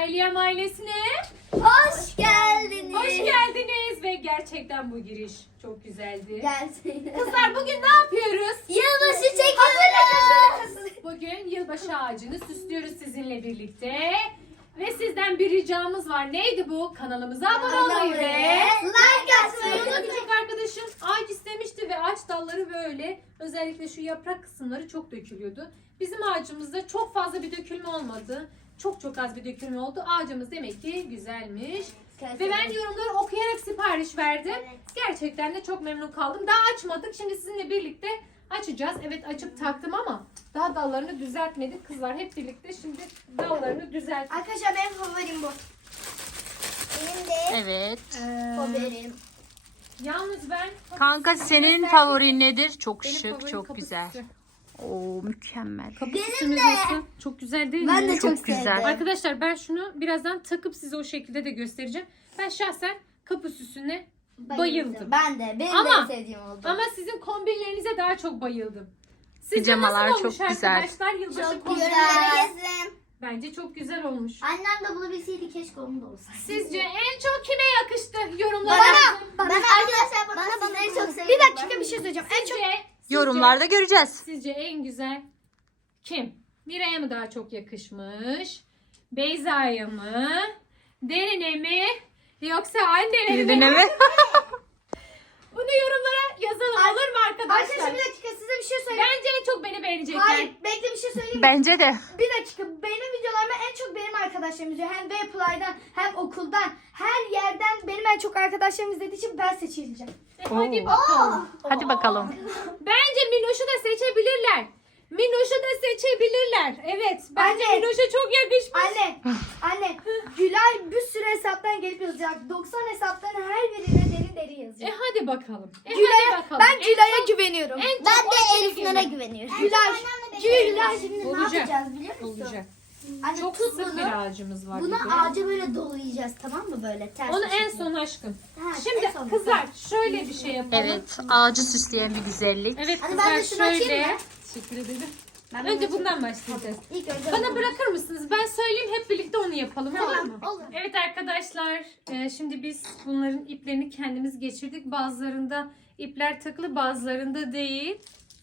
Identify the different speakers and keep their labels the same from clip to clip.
Speaker 1: Ailem ailesine
Speaker 2: Hoş geldiniz.
Speaker 1: hoş geldiniz ve gerçekten bu giriş çok güzeldi.
Speaker 2: Gerçekten.
Speaker 1: Kızlar bugün ne yapıyoruz?
Speaker 2: Yılbaşı çekiyoruz.
Speaker 1: Bugün yılbaşı ağacını süslüyoruz sizinle birlikte. Ve sizden bir ricamız var. Neydi bu? Kanalımıza abone olmayı ve
Speaker 2: like
Speaker 1: Sonra
Speaker 2: atmayı.
Speaker 1: küçük arkadaşım ağaç istemişti ve ağaç dalları böyle özellikle şu yaprak kısımları çok dökülüyordu. Bizim ağacımızda çok fazla bir dökülme olmadı. Çok az bir dökülme oldu. Ağacımız demek ki güzelmiş. Ve ben yorumları okuyarak sipariş verdim.
Speaker 2: Evet.
Speaker 1: Gerçekten de çok memnun kaldım. Daha açmadık. Şimdi sizinle birlikte açacağız. Evet açıp taktım ama daha dallarını düzeltmedik. Kızlar hep birlikte şimdi dallarını düzelttik.
Speaker 2: Arkadaşlar benim favorim bu. Benim de
Speaker 3: Evet.
Speaker 2: favorim.
Speaker 1: Yalnız ben...
Speaker 3: Kanka senin
Speaker 1: Göstereyim.
Speaker 3: favorin nedir? Çok
Speaker 1: Benim
Speaker 3: şık,
Speaker 1: favorim
Speaker 3: çok
Speaker 1: kapı
Speaker 3: güzel.
Speaker 1: süsü.
Speaker 3: Oo mükemmel.
Speaker 1: Kapı süsümüz nasıl? Çok güzel değil mi?
Speaker 2: Ben de çok
Speaker 3: Çok güzel.
Speaker 2: sevdim.
Speaker 1: Arkadaşlar ben şunu birazdan takıp size o şekilde de göstereceğim. Ben şahsen kapı süsüne bayıldım.
Speaker 2: Ben de. Benim
Speaker 1: Ama-
Speaker 2: de en sevdiğim oldu.
Speaker 1: Ama sizin kombinlerinize daha çok bayıldım. Sizce
Speaker 3: Pijamalar
Speaker 1: nasıl olmuş
Speaker 3: çok güzel.
Speaker 1: arkadaşlar? Yılbaşı
Speaker 2: Çok
Speaker 1: kombinleri.
Speaker 2: güzel.
Speaker 1: Bence çok güzel olmuş.
Speaker 2: Annem de bulabilseydi keşke onun da olsaydı.
Speaker 1: Sizce en çok kime yakıştı? Yorumlara
Speaker 2: Bana.
Speaker 1: yazın.
Speaker 2: Ben arkadaşlar bana bunları çok seviyorum. Bir dakika bir şey söyleyeceğim.
Speaker 3: Yorumlarda göreceğiz.
Speaker 1: Sizce en güzel kim? Miray'a mı daha çok yakışmış? Beyza'ya mı? Derin'e mi? Yoksa annene mi?
Speaker 3: Birine mi?
Speaker 1: Bunu yorumlara yazalım olur mu arkadaşlar?
Speaker 2: Arkadaşlar bir dakika size bir şey söyleyeyim.
Speaker 1: Bence en çok beni beğenecekler.
Speaker 2: Hayır bekle bir şey söyleyeyim.
Speaker 3: Bence de.
Speaker 2: Bir dakika benim videolarıma en çok benim arkadaşlarım izliyor. Hem Vplay'dan hem okuldan her yerden benim en çok arkadaşlarım izlediği için ben seçileceğim.
Speaker 1: Hadi bakalım.
Speaker 3: Hadi bakalım.
Speaker 1: Bence Minoş'u da seçebilirler. Minoş'u da seçebilirler. Evet. Bence
Speaker 2: Anne.
Speaker 1: Minoş'a çok yakışmış.
Speaker 2: Anne Gülay bir sürü hesaptan gelip yazacak. 90 hesaptan her birine deri yazacak.
Speaker 1: Hadi bakalım.
Speaker 2: Gülay'a,
Speaker 1: hadi bakalım.
Speaker 2: ben Gülay'a güveniyorum.
Speaker 1: en çok o kişi gelir.
Speaker 2: güveniyorum. Gülay şimdi
Speaker 1: Olacak.
Speaker 2: ne yapacağız biliyor musun?
Speaker 1: Olacak.
Speaker 2: Anne
Speaker 1: Çok
Speaker 2: tut
Speaker 1: sık
Speaker 2: bunu.
Speaker 1: bir ağacımız var.
Speaker 2: Bunu
Speaker 1: bir de.
Speaker 2: ağaca böyle dolayacağız tamam mı böyle ters
Speaker 1: Onu
Speaker 2: bir
Speaker 1: en
Speaker 2: şekilde.
Speaker 1: son aşkım.
Speaker 2: Ha,
Speaker 1: Şimdi
Speaker 2: en son.
Speaker 1: kızlar şöyle bir şey yapalım.
Speaker 3: Evet. Ağacı süsleyen bir güzellik.
Speaker 1: Evet
Speaker 2: Hani
Speaker 1: kızlar
Speaker 2: ben de şunu açayım
Speaker 1: şöyle.
Speaker 2: mı?
Speaker 1: Teşekkür ederim.
Speaker 2: Ben
Speaker 1: Önce
Speaker 2: bunu
Speaker 1: bundan başlayacağız.
Speaker 2: İlk önce
Speaker 1: Bana
Speaker 2: bunu.
Speaker 1: bırakır mısınız? Ben söyleyeyim hep birlikte onu yapalım.
Speaker 2: Tamam,
Speaker 1: Olur mu?
Speaker 2: olur.
Speaker 1: Evet arkadaşlar. Şimdi biz bunların iplerini kendimiz geçirdik. Bazılarında ipler takılı bazılarında değil.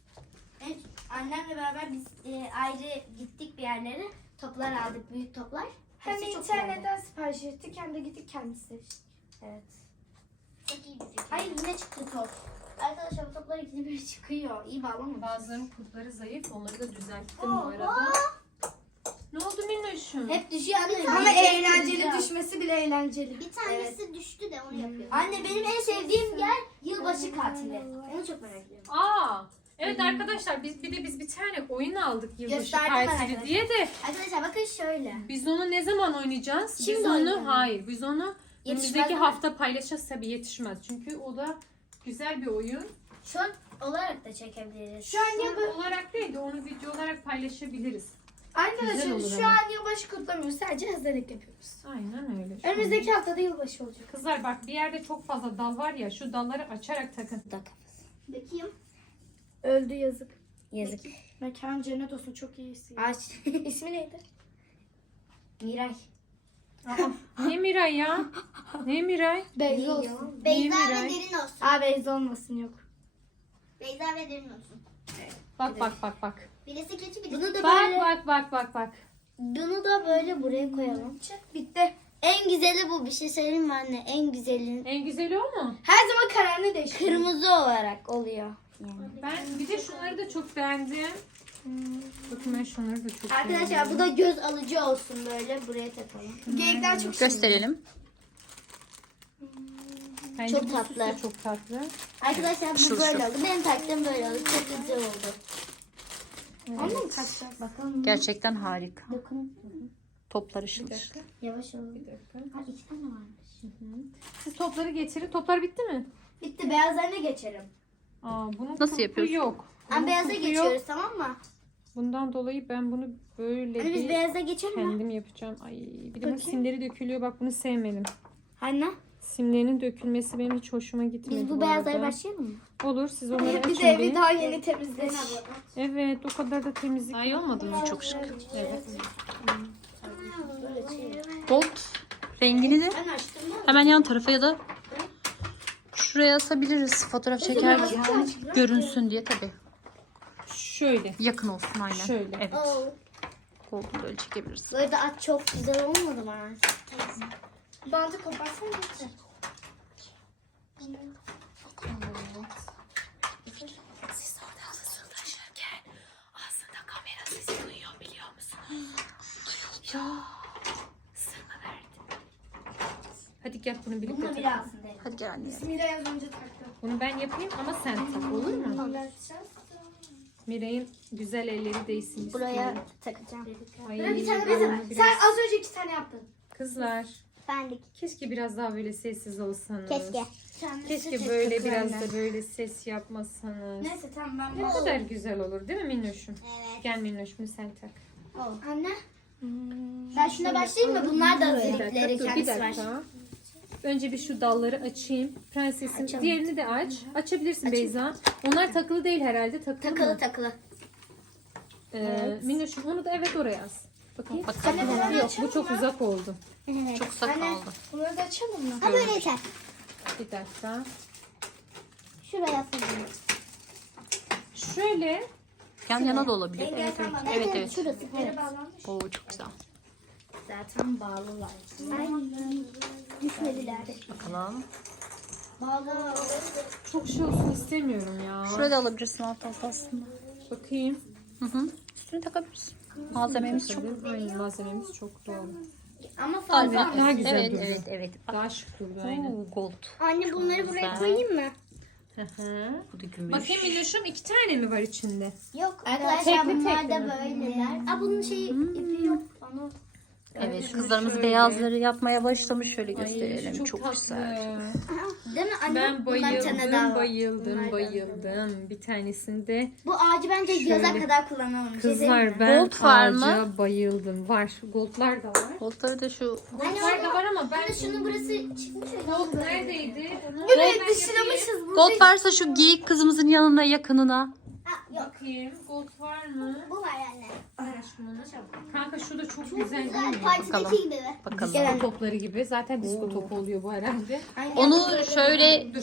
Speaker 2: Annemle beraber biz ayrı gittik bir yerlere. Toplar aldık, büyük toplar.
Speaker 4: Hem
Speaker 2: Hepsi çok
Speaker 4: internetten sipariş ettik hem de gittik kendisi seçtik.
Speaker 2: Evet. Çok iyi bir fikir. Hayır yine çıktı top. Arkadaşlar bu toplar ikide bir çıkıyor. İyi bağlamamış.
Speaker 1: Bazılarının kurtları zayıf. Onları da düzelttim bu arada. Ne oldu Minnoş'um?
Speaker 2: Hep düşüyor anne.
Speaker 4: Ama eğlenceli düşmesi bile eğlenceli.
Speaker 2: Bir tanesi düştü de onu yapıyor. Anne benim en sevdiğim yer yılbaşı katili. Onu çok merak ediyorum.
Speaker 1: Aa. Evet arkadaşlar biz bir tane oyun aldık yılbaşı
Speaker 2: Gösterdim
Speaker 1: partili
Speaker 2: arkadaşlar.
Speaker 1: diye de
Speaker 2: Arkadaşlar bakın şöyle.
Speaker 1: biz onu ne zaman oynayacağız?
Speaker 2: Şimdi
Speaker 1: biz onu
Speaker 2: oynayalım.
Speaker 1: hayır biz onu
Speaker 2: Yetişmez
Speaker 1: önümüzdeki
Speaker 2: mi?
Speaker 1: hafta paylaşacağız tabii yetişmez. Çünkü o da güzel bir oyun.
Speaker 2: Şu an olarak da çekebiliriz.
Speaker 4: Şu an
Speaker 1: Oyun olarak değil de onu video olarak paylaşabiliriz. Güzel
Speaker 4: Arkadaşlar
Speaker 1: olur
Speaker 4: şu
Speaker 1: ama.
Speaker 4: an yılbaşı kutlamıyoruz. Sadece hazırlık yapıyoruz.
Speaker 1: Aynen öyle.
Speaker 4: Önümüzdeki haftada yılbaşı olacak.
Speaker 1: Kızlar bak bir yerde çok fazla dal var ya şu dalları açarak takın.
Speaker 2: Bakayım.
Speaker 4: Öldü yazık.
Speaker 2: Yazık.
Speaker 4: Mekan cennet olsun çok iyisi.
Speaker 2: Ağaç.
Speaker 4: İsmi neydi?
Speaker 2: Miray.
Speaker 1: Ne Miray ya? Ne Miray?
Speaker 4: Beyza olsun.
Speaker 2: Beyza
Speaker 1: Niye
Speaker 2: ve
Speaker 1: Miray?
Speaker 2: Derin olsun.
Speaker 4: Aa Beyza olmasın yok.
Speaker 2: Beyza ve Derin olsun.
Speaker 1: Bak.
Speaker 2: Birisi keçi birisi. Bunu da
Speaker 1: Bak.
Speaker 2: Bunu da böyle buraya koyalım.
Speaker 4: Bitti.
Speaker 2: En güzeli bu. Bir şey söyleyeyim mi anne? En güzeli
Speaker 1: En güzeli o mu?
Speaker 4: Her zaman kararını değiştiriyor.
Speaker 2: kırmızı olarak oluyor.
Speaker 1: Ben bir de şunları da çok beğendim. Bakın ben şunları da çok beğendim.
Speaker 2: Arkadaşlar bu da göz alıcı olsun böyle. Buraya takalım.
Speaker 4: Geyikler çok
Speaker 3: Gösterelim.
Speaker 1: Bence
Speaker 2: çok
Speaker 1: bu süs
Speaker 2: tatlı.
Speaker 1: de çok tatlı.
Speaker 2: Arkadaşlar bu
Speaker 3: Şu,
Speaker 2: böyle
Speaker 3: şu.
Speaker 2: oldu. Benim taktığım böyle oldu. Çok güzel oldu.
Speaker 4: Onunla mı kaçacağız?
Speaker 2: Bakalım.
Speaker 3: Gerçekten harika.
Speaker 2: Dokun.
Speaker 3: Toplar
Speaker 1: Bir
Speaker 3: ışıl ışıl.
Speaker 1: dakika.
Speaker 2: Yavaş olun.
Speaker 1: Bir dakika.
Speaker 2: Ha 2 tane varmış.
Speaker 1: Siz topları getirin. Toplar bitti mi?
Speaker 2: Bitti. Beyazlarına geçelim.
Speaker 1: Bunun
Speaker 3: Nasıl
Speaker 1: kurpu
Speaker 3: yapıyorsun?
Speaker 1: yok.
Speaker 2: Ben
Speaker 1: Bunun
Speaker 2: beyaza
Speaker 1: kurpu
Speaker 2: geçiyoruz
Speaker 1: yok.
Speaker 2: tamam mı?
Speaker 1: Bundan dolayı ben bunu böyle
Speaker 2: Hani biz
Speaker 1: bir
Speaker 2: beyaza geçelim mi?
Speaker 1: kendim yapacağım. Ay bir de bunun simleri dökülüyor. Bak bunu sevmedim.
Speaker 2: Anne.
Speaker 1: Simlerinin dökülmesi benim hiç hoşuma gitmedi.
Speaker 2: Biz bu
Speaker 1: bu
Speaker 2: beyazlara
Speaker 1: arada.
Speaker 2: başlayalım mı?
Speaker 1: Olur siz onları
Speaker 4: Bir
Speaker 1: açın
Speaker 4: de evi
Speaker 1: bir.
Speaker 4: daha yeni temizledik.
Speaker 1: Evet o kadar da temizlik. Ay olmadı mı?
Speaker 3: Çok şık.
Speaker 1: Evet.
Speaker 2: Böyle şey.
Speaker 3: Gold rengini de
Speaker 4: Ben açtım mı?
Speaker 3: hemen yan tarafa ya da şuraya asabiliriz. Fotoğraf çekerken görünsün diye tabii.
Speaker 1: Şöyle.
Speaker 3: Yakın olsun aynen.
Speaker 1: Şöyle.
Speaker 3: Evet.
Speaker 4: Oo.
Speaker 3: Gold'u da öyle çekebiliriz.
Speaker 4: Böyle de at çok güzel olmadı mı?
Speaker 2: Bantı koparsana getir.
Speaker 1: Siz orada fısıldaşırken aslında kamera sizi duyuyor biliyor musunuz? Duyuyor. Sırma verdim. Hadi gel bunu birlikte
Speaker 4: Bunu
Speaker 1: tak.
Speaker 4: bir alsın derim.
Speaker 3: Hadi gel anne.
Speaker 2: Miray az önce taktı.
Speaker 1: Bunu ben yapayım ama sen tak olur mu? Miray'ın güzel elleri değsin.
Speaker 4: Buraya
Speaker 1: istiyorum.
Speaker 4: takacağım.
Speaker 1: Ay,
Speaker 2: Bir tane
Speaker 1: ben
Speaker 2: bizim.
Speaker 1: bunu biraz-
Speaker 2: Sen az önce 2 tane yaptın.
Speaker 1: Kızlar
Speaker 4: Bendik.
Speaker 1: keşke biraz daha böyle sessiz olsanız.
Speaker 4: Keşke.
Speaker 1: Keşke böyle biraz da böyle ses yapmasanız.
Speaker 2: Neyse tamam ben
Speaker 1: Ne kadar güzel olur değil mi Minnoş'um?
Speaker 4: Evet.
Speaker 1: Gel Minnoş'um sen tak.
Speaker 2: Anne.
Speaker 4: Ben şuna başlayayım mı? Bunlar da
Speaker 1: Bir
Speaker 4: özellikleri
Speaker 1: dakika, dur, bir
Speaker 4: kendisi var.
Speaker 1: dakika. Önce bir şu dalları açayım. Prensesim.
Speaker 4: Açalım.
Speaker 1: Diğerini de aç. Açabilirsin Beyza. Onlar takılı değil herhalde. Takılı,
Speaker 4: Takılı
Speaker 1: mı?
Speaker 4: takılı.
Speaker 1: Minnoş'um onu da evet oraya as. Bakayım.
Speaker 3: Bakalım.
Speaker 1: Yok bu çok uzak oldu.
Speaker 4: Evet.
Speaker 3: Çok uzak kaldı.
Speaker 2: Bunları da açalım mı?
Speaker 4: Ha böyle yeter.
Speaker 1: Bir dakika.
Speaker 4: Şuraya asabilirim.
Speaker 1: Şöyle.
Speaker 3: Yan yana da olabilir. Evet evet. Evet evet.
Speaker 4: Şurası. Evet.
Speaker 3: Oo çok güzel.
Speaker 4: Zaten bağlılar. Ay. Düşmediler.
Speaker 3: Bakalım.
Speaker 4: Bağlı.
Speaker 1: Çok şey olsun istemiyorum ya.
Speaker 3: Şurada alabilirsin alt alta aslında.
Speaker 1: Bakayım.
Speaker 3: Hı hı. Üstüne takabilirsin. Malzememiz çok.
Speaker 1: Aynen malzememiz çok doğru.
Speaker 4: Ama fazla.
Speaker 1: Daha güzel
Speaker 3: Evet
Speaker 1: durdu.
Speaker 3: evet evet. Bak.
Speaker 1: Daha şık durdu aynen.
Speaker 3: Oo, gold.
Speaker 4: Anne bunları buraya
Speaker 3: güzel.
Speaker 4: koyayım mı?
Speaker 1: Hı hı.
Speaker 3: Bu da gümüş.
Speaker 1: Bakayım Minnoş'um 2 tane mi var içinde?
Speaker 4: Yok. Arkadaşlar
Speaker 1: Tekli
Speaker 4: bunlar
Speaker 1: tekli
Speaker 4: da
Speaker 1: mi?
Speaker 4: böyleler. Aa bunun şeyi ipi yok. Onu.
Speaker 3: Evet
Speaker 1: Şunu
Speaker 3: kızlarımız
Speaker 1: şöyle.
Speaker 3: beyazları yapmaya başlamış. Şöyle
Speaker 1: Ay,
Speaker 3: gösterelim.
Speaker 1: şu
Speaker 3: Çok,
Speaker 1: tatlı.
Speaker 3: güzel.
Speaker 4: Değil mi? Anne
Speaker 1: Ben
Speaker 4: bundan bir tane daha var.
Speaker 1: bayıldım.
Speaker 4: Bunlardan.
Speaker 1: Bir tanesinde
Speaker 4: Bu ağacı bence yaza
Speaker 1: Şöyle.
Speaker 4: kadar kullanalım. Bir şey söyleyeyim mi?
Speaker 1: kızlar ben
Speaker 3: Gold var mı?
Speaker 1: ağaca bayıldım. Var. Goldlar da var.
Speaker 3: Goldları da şu.
Speaker 1: Goldlar da var ama ben
Speaker 4: Anne şunun burası çıkmış.
Speaker 1: Gold neredeydi? Onu
Speaker 2: Burayı
Speaker 1: ben yapayım.
Speaker 2: dışlamışız.
Speaker 3: Gold varsa şu geyik kızımızın yanına yakınına.
Speaker 4: Ha, yok.
Speaker 1: Bakayım. Gold var mı?
Speaker 4: Bu var anne.
Speaker 1: Araştırma onu. Kanka şu da çok güzel değil mi?
Speaker 4: Partideki gibi.
Speaker 3: Bakalım.
Speaker 1: Disko topları gibi. Zaten disko topu oluyor bu herhalde.
Speaker 3: Onu şöyle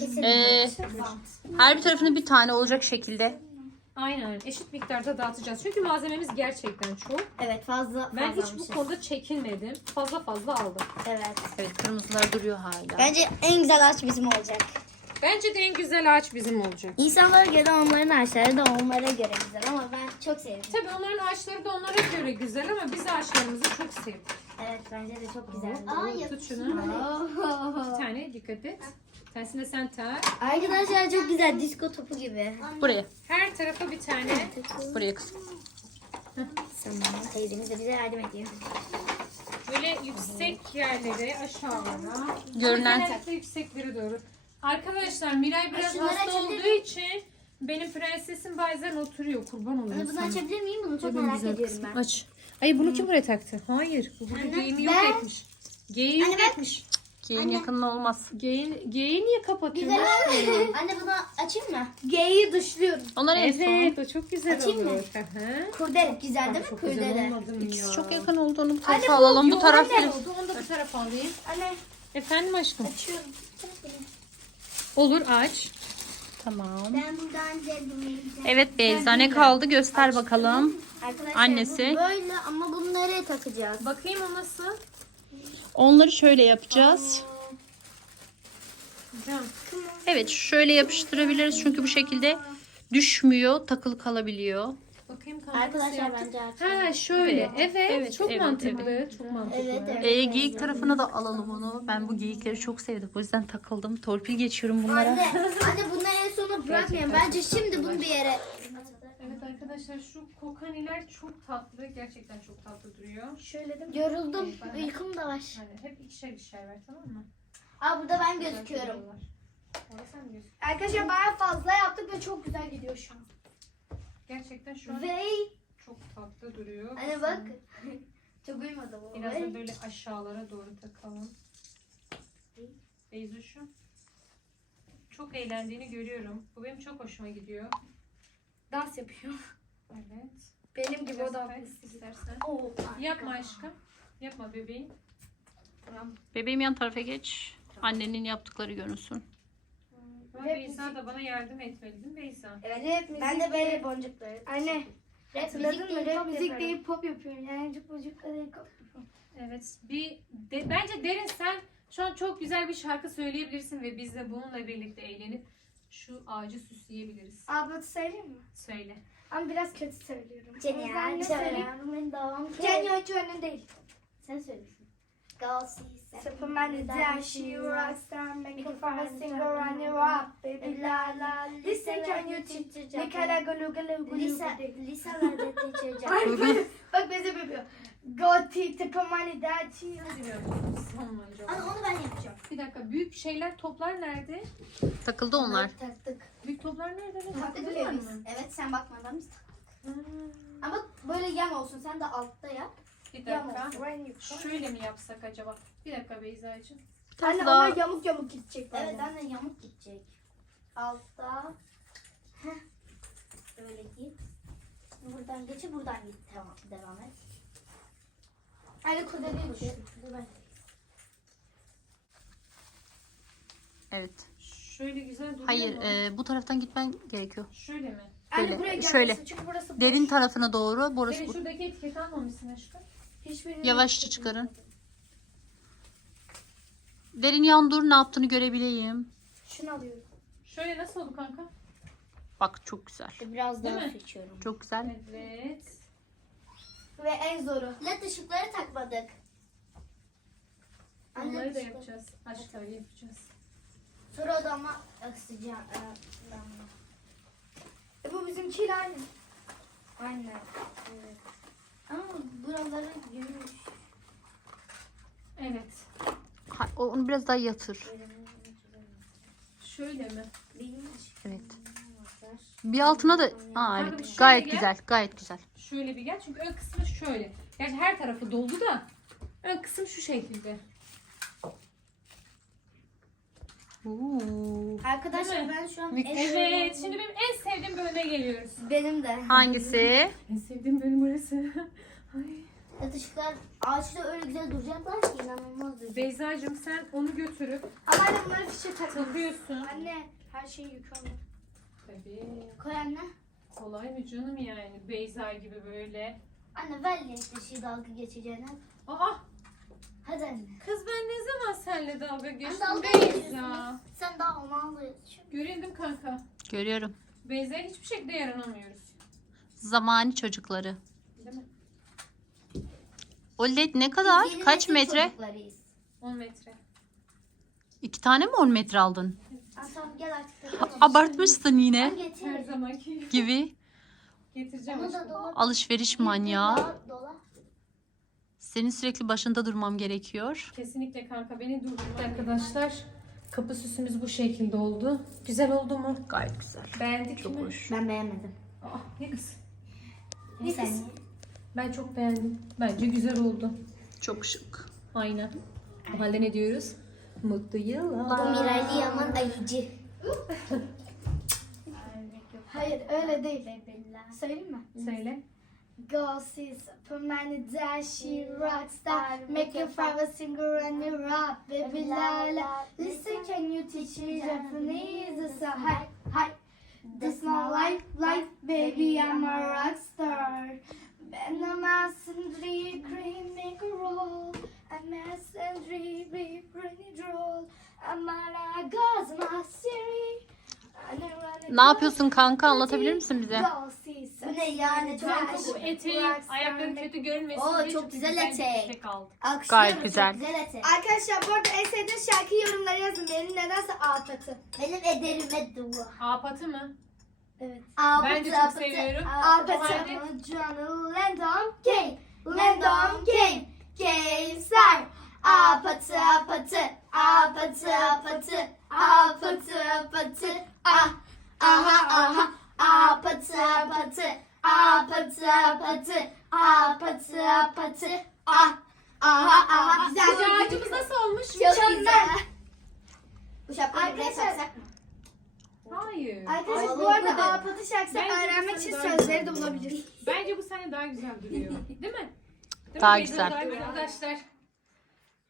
Speaker 3: her bir tarafında bir tane olacak şekilde.
Speaker 1: Aynen. Eşit miktarda dağıtacağız. Çünkü malzememiz gerçekten çok.
Speaker 4: Evet fazla
Speaker 1: Ben hiç bu
Speaker 4: almışız.
Speaker 1: konuda çekinmedim. Fazla fazla aldım.
Speaker 4: Evet.
Speaker 3: Evet kırmızılar duruyor hala.
Speaker 4: Bence en güzel ağaç bizim olacak.
Speaker 1: Bence de en güzel ağaç bizim olacak.
Speaker 4: İnsanlara göre onların ağaçları da onlara göre güzel ama ben çok sevdim.
Speaker 1: Tabii onların ağaçları da onlara göre güzel ama biz ağaçlarımızı çok sevdik.
Speaker 4: Evet bence de çok güzel.
Speaker 1: Tut şunu. Bir tane dikkat et. Bir tanesini de sen tak.
Speaker 4: Arkadaşlar çok güzel disko topu gibi.
Speaker 3: Buraya.
Speaker 1: Her tarafa bir tane.
Speaker 3: Buraya kızım.
Speaker 4: Teyzemiz de bize yardım ediyor.
Speaker 1: Böyle yüksek yerlere, aşağılara.
Speaker 3: Görünen-
Speaker 1: Genellikle yükseklere doğru. Arkadaşlar Miray biraz
Speaker 4: şunları
Speaker 1: hasta
Speaker 4: açabilir
Speaker 1: olduğu için benim prensesim bazen oturuyor. Kurban olayım
Speaker 4: Bunu
Speaker 1: sana.
Speaker 4: açabilir miyim? Bunu çok
Speaker 1: Benim
Speaker 4: merak
Speaker 1: güzel
Speaker 4: ediyorum
Speaker 1: kızım.
Speaker 4: ben.
Speaker 1: Aç. Ay bunu kim buraya taktı? Hayır. Bu burada geyiğini yok
Speaker 4: ben-
Speaker 1: etmiş. Geyiği yok etmiş.
Speaker 3: Geyin yakınına olmaz.
Speaker 1: Geyiği niye kapatıyor?
Speaker 4: Anne bunu açayım mı?
Speaker 2: G'yi dışlıyorum.
Speaker 3: Onlar en son.
Speaker 1: Evet o çok güzel
Speaker 4: Açayım mı?
Speaker 1: olur. Hı hı.
Speaker 4: Kurdele güzel değil mi?
Speaker 1: Çok güzel
Speaker 4: Kurdele.
Speaker 1: olmadı mı
Speaker 3: İkisi
Speaker 1: ya?
Speaker 3: çok yakın olduğunu bu tarafa alalım. Bu taraf
Speaker 1: Ne oldu? Onu da bu tarafa alayım.
Speaker 2: Anne
Speaker 1: Efendim aşkım.
Speaker 2: açıyorum.
Speaker 1: Olur aç.
Speaker 3: Tamam.
Speaker 4: Ben buradan cebime
Speaker 3: Evet Beyza ne kaldı göster bakalım.
Speaker 4: Arkadaşlar
Speaker 3: Annesi.
Speaker 4: bu böyle ama bunu nereye takacağız?
Speaker 1: Bakayım o nasıl?
Speaker 3: Onları şöyle yapacağız.
Speaker 1: Can.
Speaker 3: Evet şöyle yapıştırabiliriz çünkü bu şekilde düşmüyor, takılı kalabiliyor.
Speaker 1: Bakayım kanka nasıl
Speaker 4: Arkadaşlar
Speaker 1: yaptın?
Speaker 4: bence açalım.
Speaker 1: Ha şöyle. Evet. Çok
Speaker 3: evet,
Speaker 1: mantıklı. Çok mantıklı.
Speaker 4: Evet.
Speaker 3: Geyik tarafına da alalım onu. Ben bu geyikleri çok sevdim. O yüzden takıldım. Torpil geçiyorum bunlara.
Speaker 4: Anne bunları en sona bırakmayın. Bence şimdi bunu bir yere.
Speaker 1: Evet arkadaşlar şu kokaniler çok tatlı. Gerçekten çok tatlı duruyor.
Speaker 2: Şöyle değil mi?
Speaker 4: Yoruldum. Uykum da var.
Speaker 1: Hani hep ikişer ver tamam mı?
Speaker 4: Aa burada ben gözüküyorum.
Speaker 1: Orada sen gözüküyorsun.
Speaker 2: Arkadaşlar bayağı fazla yaptık ve çok güzel gidiyor şu an.
Speaker 1: Gerçekten şu an
Speaker 4: Ve
Speaker 1: çok tatlı duruyor.
Speaker 4: anne bak. Çok uyumadı bu.
Speaker 1: Biraz da böyle aşağılara doğru takalım. Beyzuşu. Çok eğlendiğini görüyorum. Bu benim çok hoşuma gidiyor.
Speaker 2: Dans yapıyor.
Speaker 1: Evet.
Speaker 2: Benim gibi o da.
Speaker 1: Biraz istersen.
Speaker 4: Oo,
Speaker 1: Yapma aşkım. Yapma bebeğim.
Speaker 3: Bebeğim yan tarafa geç. Annenin yaptıkları görünsün.
Speaker 1: Ama Beyza da bana yardım etmeli değil mi Beyza?
Speaker 2: Evet,
Speaker 4: Ben de böyle boncukları.
Speaker 2: Anne,
Speaker 4: Rap
Speaker 2: hatırladın
Speaker 4: müzik
Speaker 2: mı?
Speaker 4: değil,
Speaker 2: Rap
Speaker 4: pop
Speaker 2: müzik
Speaker 4: yapıyorum.
Speaker 2: değil pop yapıyorum. Yani cuk cuk değil pop yapıyorum.
Speaker 1: Evet. Bence Derin sen şu an çok güzel bir şarkı söyleyebilirsin ve biz de bununla birlikte eğlenip şu ağacı süsleyebiliriz.
Speaker 2: Ablatı söyleyeyim mi?
Speaker 1: Söyle.
Speaker 2: Ama biraz kötü söylüyorum. O
Speaker 4: Seni
Speaker 2: yüzden
Speaker 4: ya.
Speaker 2: ne söyleyeyim?
Speaker 4: Devam ki.
Speaker 2: Kenya hiç önün değil.
Speaker 4: Sen söylesin. Galaxy.
Speaker 2: Superman is Dashi, rockstar, make you from a singer on your up, baby la la. Listen, can you teach? Ne kadar gulu gulu gulu.
Speaker 4: Liselerde teacher.
Speaker 2: Ay, bak beze yapıyor. Go to Superman is Dashi.
Speaker 4: Ana onu ben yapacağım.
Speaker 1: Bir dakika. Büyük şeyler, toplar nerede?
Speaker 3: Takıldı onlar.
Speaker 4: Taktık.
Speaker 1: Büyük toplar nerede? Ne
Speaker 2: Taktık
Speaker 1: takılıyorlar
Speaker 2: biz.
Speaker 1: mı?
Speaker 4: Evet sen bakmadan biz taktık.
Speaker 1: Hmm.
Speaker 4: Ama böyle yan olsun. Sen de altta yap.
Speaker 1: Bir
Speaker 4: Yan
Speaker 1: dakika.
Speaker 4: olsun.
Speaker 1: Şöyle mi yapsak acaba? Bir dakika Beyza'cığım.
Speaker 2: Anne
Speaker 3: Daha-
Speaker 2: onlar yamuk yamuk gidecek böyle.
Speaker 4: Evet anne yamuk gidecek. Altta. Heh. Böyle git. Buradan geçip buradan git. Tamam devam et.
Speaker 2: Anne kurdeleyi düşün.
Speaker 3: Evet.
Speaker 1: Şöyle güzel duruyor
Speaker 3: Hayır,
Speaker 1: mu?
Speaker 3: bu taraftan gitmen gerekiyor.
Speaker 1: Şöyle mi?
Speaker 2: Anne
Speaker 3: Böyle,
Speaker 2: buraya gelmesin
Speaker 3: şöyle.
Speaker 2: çünkü burası boş.
Speaker 3: Derin tarafına doğru. Burası
Speaker 1: Senin
Speaker 3: bu.
Speaker 1: şuradaki etiketi almamışsın aşkım.
Speaker 2: Hiçbirini
Speaker 3: Yavaşça çıkarın. Derin yan dur, ne yaptığını görebileyim.
Speaker 2: Şunu alıyorum.
Speaker 1: Şöyle nasıl oldu kanka?
Speaker 3: Bak çok güzel.
Speaker 4: Biraz
Speaker 1: Değil
Speaker 4: daha
Speaker 1: mi?
Speaker 4: seçiyorum.
Speaker 3: Çok güzel.
Speaker 1: Evet.
Speaker 2: Ve en zoru.
Speaker 4: LED ışıkları takmadık.
Speaker 1: Onları da
Speaker 4: ışıkları-
Speaker 1: yapacağız. Aşağıya yapacağız.
Speaker 4: Sonra odama ısıtacağım.
Speaker 2: Bu bizimkiyle aynı.
Speaker 4: Aynen. Evet. Ama buraları gümüş.
Speaker 1: Evet.
Speaker 3: Onu biraz daha yatır.
Speaker 1: Şöyle mi?
Speaker 3: Evet. Bir altına da... Aa,
Speaker 1: Kanka bir
Speaker 3: evet.
Speaker 1: şöyle
Speaker 3: Gayet
Speaker 1: gel.
Speaker 3: güzel. Gayet güzel.
Speaker 1: Şöyle bir gel. Çünkü ön kısmı şöyle. Gerçi her tarafı doldu da. Ön kısım şu şekilde.
Speaker 3: Oo.
Speaker 4: Arkadaşlar
Speaker 1: Değil mi?
Speaker 4: ben şu an
Speaker 1: Evet. Şimdi benim en sevdiğim bölüme geliyoruz.
Speaker 4: benim de.
Speaker 3: Hangisi?
Speaker 1: En sevdiğim bölüm burası. Ay.
Speaker 4: LED ışıklar ağaçta öyle güzel duracaklar ki inanılmaz duracak.
Speaker 1: Beyza'cığım sen onu götürüp
Speaker 2: Ama anne bunları fişe takmamız.
Speaker 1: takıyorsun.
Speaker 2: Anne her şeyi yıkama.
Speaker 1: Tabii.
Speaker 4: Koy anne.
Speaker 1: Kolay mı canım yani? Beyza gibi böyle.
Speaker 4: Anne ver işte şu dalga geçeceğine.
Speaker 1: Aa!
Speaker 4: Hadi anne.
Speaker 1: Kız ben ne zaman seninle dalga geçtim
Speaker 4: dalga
Speaker 1: Beyza?
Speaker 4: geçiyorsun. Sen daha onu alıyorsun.
Speaker 1: Göründüm kanka.
Speaker 3: Görüyorum.
Speaker 1: Beyza'ya hiçbir şekilde yaranamıyoruz.
Speaker 3: Zamani çocukları.
Speaker 1: Değil mi?
Speaker 3: O led ne kadar?
Speaker 4: Biz yeni
Speaker 3: Kaç
Speaker 4: nesil
Speaker 3: metre?
Speaker 4: çocuklarıyız.
Speaker 1: 10 metre.
Speaker 3: 2 tane mi 10 metre aldın?
Speaker 4: Tamam gel artık. da-
Speaker 3: Abartmışsın yine
Speaker 4: Al getir.
Speaker 1: Her zamanki
Speaker 3: gibi.
Speaker 1: getireceğim
Speaker 4: Onu da
Speaker 1: aşkım.
Speaker 4: dola.
Speaker 3: Alışveriş manyağı.
Speaker 4: Dola.
Speaker 3: Senin sürekli başında durmam gerekiyor.
Speaker 1: Kesinlikle kanka beni durdurdu. Arkadaşlar kapı süsümüz bu şekilde oldu. Güzel oldu mu?
Speaker 3: Gayet güzel.
Speaker 1: Beğendik
Speaker 3: Çok
Speaker 1: mi?
Speaker 3: hoş.
Speaker 4: Ben beğenmedim.
Speaker 1: Aa, ne kız?
Speaker 4: Ne sen?
Speaker 1: Ben çok beğendim. Bence güzel oldu.
Speaker 3: Çok şık.
Speaker 1: Aynen. O halde ne diyoruz? Mutlu yıllar.
Speaker 4: Bu Miraylı Yaman ayıcı.
Speaker 2: Hayır öyle değil. Söyleyeyim mi?
Speaker 1: Söyle.
Speaker 2: Go see Superman is Dashi, rockstar, make your father singer and you rock, baby la la. Listen, can you teach me Japanese? It's a hi, hi. This my life, baby, I'm a rockstar. Ben a masandri cream make a roll, a masandri be pretty droll. I'm a gazma siri.
Speaker 3: Ne yapıyorsun kanka? Anlatabilir misin bize?
Speaker 4: Bu ne yani? Çok
Speaker 1: Kanka bu eteğin ayakların kötü görünmesin
Speaker 4: Oo,
Speaker 1: diye
Speaker 4: çok güzel etek.
Speaker 1: aldık.
Speaker 4: Alkışlıyorum.
Speaker 3: Gayet güzel.
Speaker 4: Çok güzel etek.
Speaker 2: Arkadaşlar bu arada en sevdiğiniz şarkıyı yorumlara yazın. Benim nedense Apatı.
Speaker 4: Benim ederime dua.
Speaker 1: Apatı mı?
Speaker 2: Evet.
Speaker 1: Ben de çok seviyorum.
Speaker 2: Apatı. Canı Landon King. Landon King. King Star. Apatı apatı. Apatı apatı. Apatı apatı. Ah. Aha aha. Apatı apatı. Apatı apatı. Apatı apatı. Ah. Aha aha.
Speaker 1: Güzel. Ağacımız nasıl olmuş?
Speaker 2: Çok güzel.
Speaker 4: Bu şapkayı buraya
Speaker 2: Arkadaşlar-
Speaker 4: taksak mı?
Speaker 1: Hayır.
Speaker 2: Arkadaşlar bu
Speaker 4: Ağlamak
Speaker 2: arada
Speaker 4: da.
Speaker 2: Apatı şarkısı
Speaker 1: Bence
Speaker 2: öğrenmek
Speaker 1: bu
Speaker 2: için
Speaker 1: sana
Speaker 2: sözleri de
Speaker 1: daha
Speaker 2: bulabilir.
Speaker 1: Bence bu sene daha güzel duruyor. Değil mi? Değil
Speaker 3: Daha
Speaker 1: mi? Beyza,
Speaker 3: güzel.
Speaker 1: Daha güzel. Arkadaşlar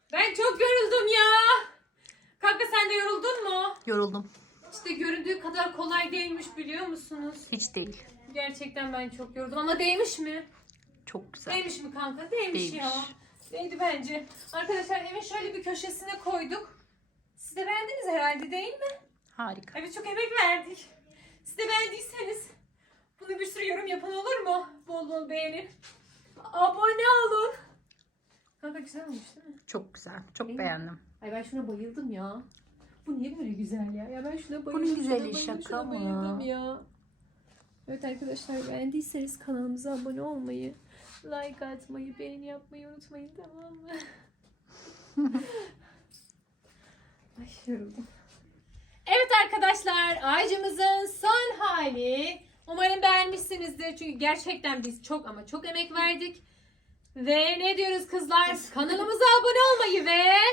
Speaker 1: Ben çok yoruldum ya. Kanka sen de yoruldun mu?
Speaker 3: Yoruldum.
Speaker 1: İşte göründüğü kadar kolay değilmiş biliyor musunuz?
Speaker 3: Hiç değil.
Speaker 1: Gerçekten ben çok yoruldum ama değmiş mi?
Speaker 3: Çok güzel.
Speaker 1: Değmiş mi kanka? Değmiş,
Speaker 3: Değmiş.
Speaker 1: ya. Değdi bence. Arkadaşlar evin şöyle bir köşesine koyduk. Siz de beğendiniz herhalde değil mi?
Speaker 3: Harika.
Speaker 1: Evet çok emek verdik. Siz de beğendiyseniz bunu bir sürü yorum yapın olur mu? Bol bol beğenin. Abone olun. Kanka güzel olmuş değil mi?
Speaker 3: Çok güzel. Çok
Speaker 1: Değil mi?
Speaker 3: beğendim.
Speaker 1: Ay ben şuna bayıldım ya. Bu niye böyle güzel ya? Ya ben şuna bayıldım.
Speaker 3: Bunun güzeli
Speaker 1: şuna bayıldım,
Speaker 3: şaka
Speaker 1: şuna
Speaker 3: mı?
Speaker 1: bayıldım ya. Evet arkadaşlar beğendiyseniz kanalımıza abone olmayı, like atmayı, beğeni yapmayı unutmayın tamam mı? Ay yoruldum. Evet arkadaşlar ağacımızın son hali. Umarım beğenmişsinizdir. Çünkü gerçekten biz çok ama çok emek verdik. Ve ne diyoruz kızlar? Kanalımıza abone olmayı ve